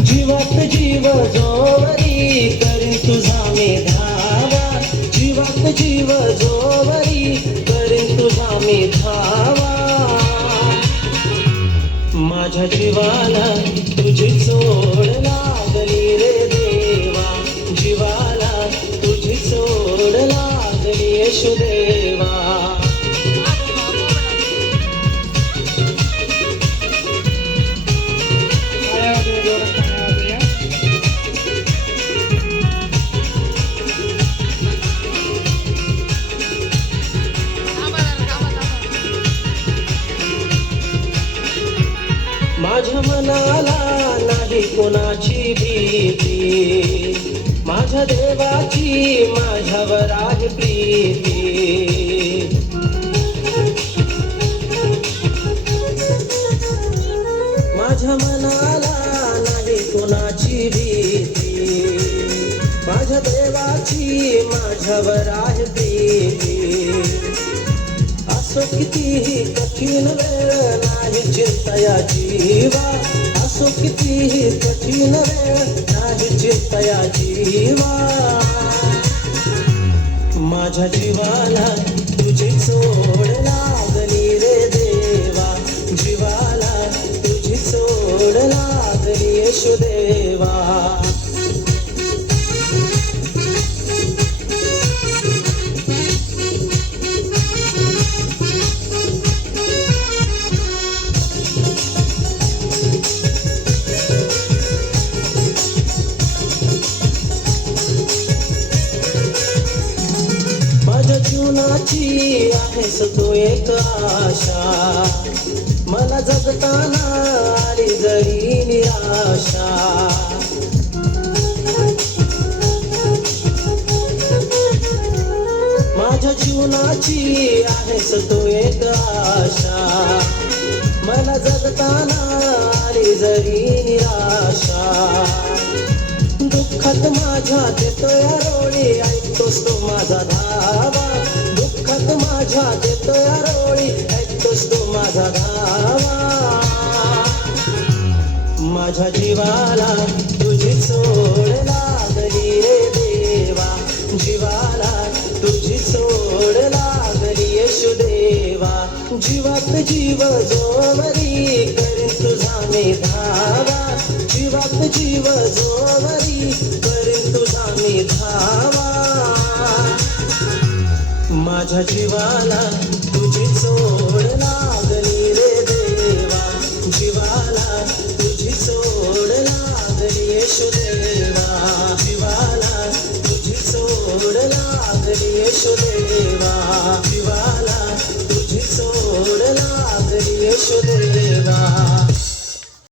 जीवात जीव जोवरी करी तुझा मी धावा. जीवात जीव जोवरी करी तुझा मी धावा. माझ्या जीवाला तुझी सोड लागली. माझ्या मनाला नाही कोणाची भीती. माझ्या देवाची माझ्यावर आहे प्रीती. माझ्या मनाला नाही कोणाची भीती. माझ्या देवाची माझ्यावर आहे प्रीती. असो कितीही कठीण वेळ नाही चिंतया जीवा. असो कितीही कठीण वेळ नाही चिंतया जीवा. माझ्या जीवाला तुझी सोड लागली रे देवा. जीवाला तुझी सोड लागली येशुदेवा जीवनाची आहेस तू एक आशा. मला जगताना आली जरी निराशा माझ्या जीवनाची आहेस तू एक आशा. मला जगताना आली जरी निराशा दुःखात माझ्या देतोय रोळी ऐकतोस तो माझा धावा. माझा माझ्या देतोय रोळी ऐकतोस तो माझा धावा माझ्या जीवाला तुझी सोड लागली रे देवा. जीवाला तुझी सोड लागली येशुदेवा जीवात जीव जोवरी करीन तुझा मी धावा जीवात जीव जोवरी माझ्या जीवाला तुझी सोड लागली रे देवा. जीवाला तुझी सोड लागली येशुदेवा. जीवाला तुझी सोड लागली येशुदेवा. जीवाला तुझी सोड लागली येशुदेवा.